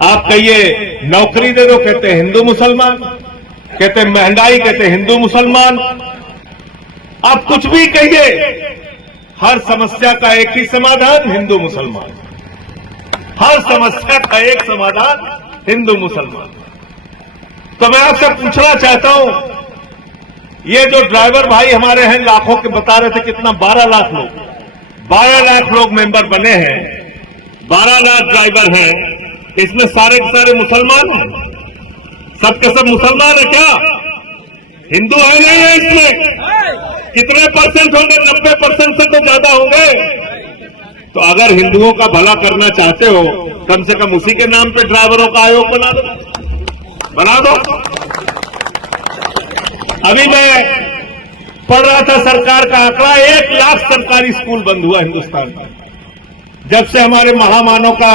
आप कहिए नौकरी दे दो, कहते हैं हिंदू मुसलमान, कहते हैं महंगाई, कहते हैं हिंदू मुसलमान। आप कुछ भी कहिए, हर समस्या का एक ही समाधान, हिंदू मुसलमान। हर समस्या का एक समाधान, हिंदू मुसलमान। तो मैं आपसे पूछना चाहता हूं, ये जो ड्राइवर भाई हमारे हैं, लाखों के बता रहे थे, कितना 12 लाख लोग, 12 लाख लोग मेंबर बने हैं, 12 लाख ड्राइवर हैं, इसमें सारे के सारे मुसलमान हैं? सबके सब मुसलमान है क्या? हिंदू है नहीं है इसमें? कितने परसेंट होंगे? 90% से तो ज्यादा होंगे। तो अगर हिंदुओं का भला करना चाहते हो, कम से कम उसी के नाम पे ड्राइवरों का आयोग बना दो, बना दो। अभी मैं पढ़ रहा था सरकार का आंकड़ा, 1 लाख सरकारी स्कूल बंद हुआ हिंदुस्तान में। जब से हमारे महामानव का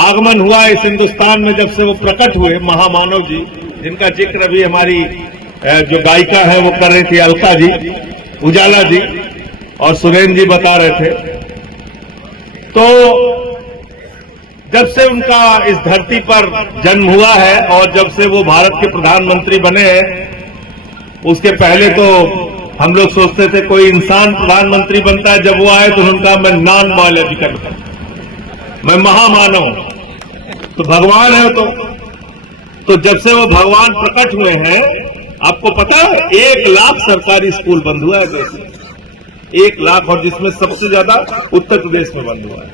आगमन हुआ इस हिंदुस्तान में, जब से वो प्रकट हुए महामानव जी, जिनका जिक्र अभी हमारी जो गायिका है वो कर रही थी, अलका जी, उजाला जी और सुरेंद्र जी बता रहे थे। तो जब से उनका इस धरती पर जन्म हुआ है और जब से वो भारत के प्रधानमंत्री बने हैं, उसके पहले तो हम लोग सोचते थे कोई इंसान प्रधानमंत्री बनता है, जब वो आए तो उनका मैं नॉन बायोलॉजिकल, मैं महामानव हूं, तो भगवान है। तो जब से वो भगवान प्रकट हुए हैं, आपको पता है 1 लाख सरकारी स्कूल बंद हुआ है देश में, 1 लाख, और जिसमें सबसे ज्यादा उत्तर प्रदेश में बंद हुआ है।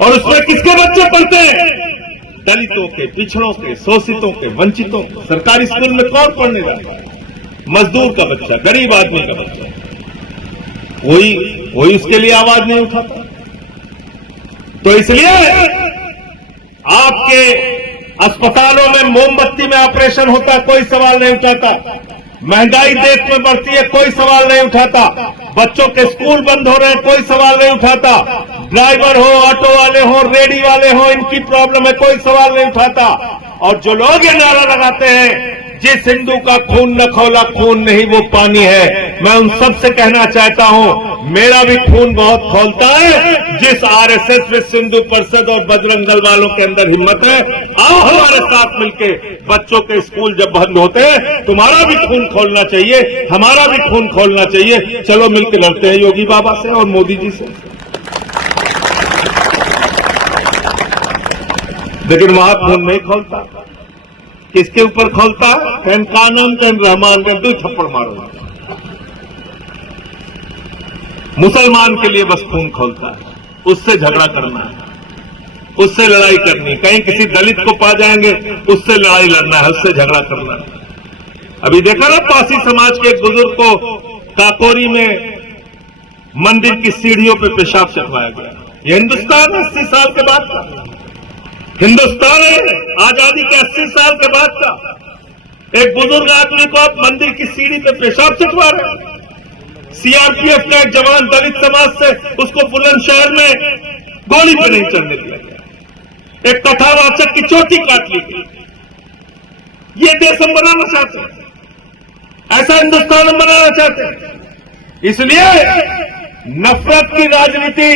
और उसमें किसके बच्चे पढ़ते हैं? दलितों के, पिछड़ों के, शोषितों के, वंचितों के। सरकारी स्कूल में कौन पढ़ने जाता है? मजदूर का बच्चा, गरीब आदमी का बच्चा, कोई उसके लिए आवाज नहीं उठाता। तो इसलिए आपके अस्पतालों में मोमबत्ती में ऑपरेशन होता है, कोई सवाल नहीं उठाता। महंगाई देश में बढ़ती है, कोई सवाल नहीं उठाता। बच्चों के स्कूल बंद हो रहे हैं, कोई सवाल नहीं उठाता। ड्राइवर हो, ऑटो वाले हो, रेडी वाले हो, इनकी प्रॉब्लम है, कोई सवाल नहीं उठाता। और जो लोग ये नारा लगाते हैं, जिस हिंदू का खून न खौला खून नहीं वो पानी है, मैं उन सब से कहना चाहता हूं, मेरा भी खून बहुत खौलता है। जिस आरएसएस, विश्व हिंदू परिषद और बजरंग दल वालों के अंदर हिम्मत है, आओ हमारे साथ मिलके। बच्चों के स्कूल जब बंद होते हैं, तुम्हारा भी खून खोलना चाहिए, हमारा भी खून खोलना चाहिए। चलो मिलकर लड़ते हैं योगी बाबा से और मोदी जी से। लेकिन वहां खून नहीं खोलता। किसके ऊपर खोलता है? कैन कानून, कैन रहमान, कैन 2 थप्पड़ मारो। मुसलमान के लिए बस खून खोलता है, उससे झगड़ा करना है, उससे लड़ाई करनी है। कहीं किसी दलित को पा जाएंगे, उससे लड़ाई लड़ना है, उससे झगड़ा करना है। अभी देखा ना, पासी समाज के एक बुजुर्ग को काकोरी में मंदिर की सीढ़ियों पे पेशाब चढ़वाया गया। ये हिंदुस्तान 80 साल के बाद का हिंदुस्तान है, आजादी के 80 साल के बाद का। एक बुजुर्ग आदमी को आप मंदिर की सीढ़ी पे पेशाब चढ़वा रहे हैं। सीआरपीएफ का एक जवान दलित समाज से, उसको बुलंदशहर में गोली पे नहीं चढ़ने दिया गया। एक कथावाचक की चोटी काट ली गई। ये देश हम बनाना चाहते हैं, ऐसा हिंदुस्तान हम बनाना चाहते हैं। इसलिए नफरत की राजनीति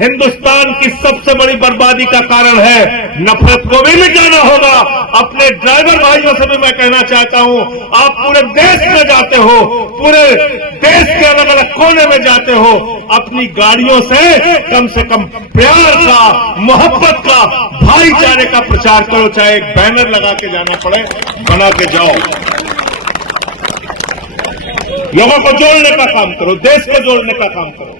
हिंदुस्तान की सबसे बड़ी बर्बादी का कारण है। नफरत को भी मिटाना होगा। अपने ड्राइवर भाइयों से भी मैं कहना चाहता हूं, आप पूरे देश में जाते हो, पूरे देश के अलग अलग कोने में जाते हो, अपनी गाड़ियों से कम प्यार का, मोहब्बत का, भाईचारे का प्रचार करो। चाहे एक बैनर लगा के जाना पड़े, बना के जाओ। लोगों को जोड़ने का काम करो, देश को जोड़ने का काम करो।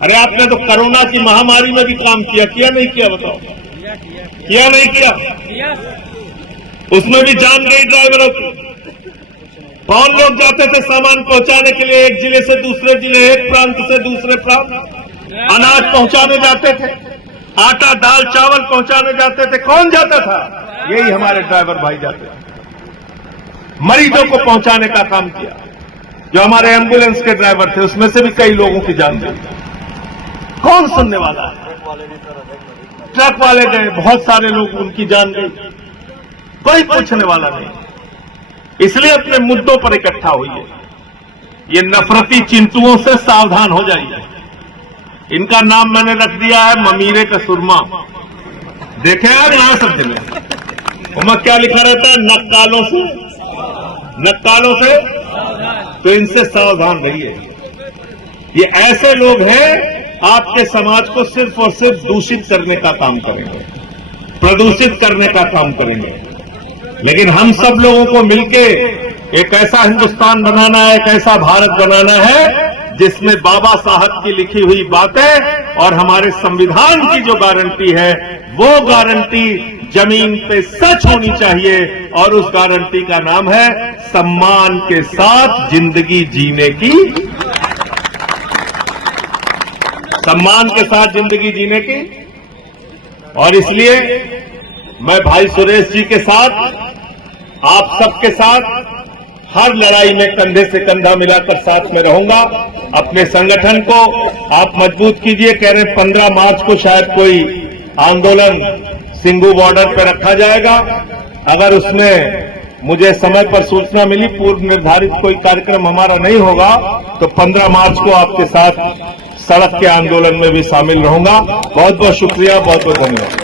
अरे आपने तो कोरोना की महामारी में भी काम किया नहीं किया? बताओ, किया नहीं किया? उसमें भी जान गई ड्राइवरों की। कौन लोग जाते थे सामान पहुंचाने के लिए, एक जिले से दूसरे जिले, एक प्रांत से दूसरे प्रांत, अनाज पहुंचाने जाते थे, आटा दाल चावल पहुंचाने जाते थे। कौन जाता था? यही हमारे ड्राइवर भाई जाते थे। मरीजों को पहुंचाने का काम किया। जो हमारे एम्बुलेंस के ड्राइवर थे, उसमें से भी कई लोगों की जान गई। कौन सुनने वाला है? ट्रक वाले गए, बहुत सारे लोग, उनकी जान गई, कोई पूछने वाला नहीं। इसलिए अपने मुद्दों पर इकट्ठा होइए। ये नफरती चिंतुओं से सावधान हो जाइए। इनका नाम मैंने रख दिया है ममीरे का सुरमा। देखे यार यहां सब जगह उमा क्या लिखा रहता है, नक्कालों से, नक्कालों से, तो इनसे सावधान रहिए। ये ऐसे लोग हैं आपके समाज को सिर्फ और सिर्फ दूषित करने का काम करेंगे, प्रदूषित करने का काम करेंगे। लेकिन हम सब लोगों को मिलके एक ऐसा हिंदुस्तान बनाना है, एक ऐसा भारत बनाना है जिसमें बाबा साहब की लिखी हुई बातें और हमारे संविधान की जो गारंटी है वो गारंटी जमीन पे सच होनी चाहिए। और उस गारंटी का नाम है सम्मान के साथ जिंदगी जीने की, सम्मान के साथ जिंदगी जीने की। और इसलिए मैं भाई सुरेश जी के साथ, आप सबके साथ हर लड़ाई में कंधे से कंधा मिलाकर साथ में रहूंगा। अपने संगठन को आप मजबूत कीजिए। कह रहे 15 मार्च को शायद कोई आंदोलन सिंघू बॉर्डर पर रखा जाएगा। अगर उसमें मुझे समय पर सूचना मिली, पूर्व निर्धारित कोई कार्यक्रम हमारा नहीं होगा, तो 15 मार्च को आपके साथ सड़क के आंदोलन में भी शामिल रहूंगा। बहुत बहुत शुक्रिया, बहुत बहुत धन्यवाद।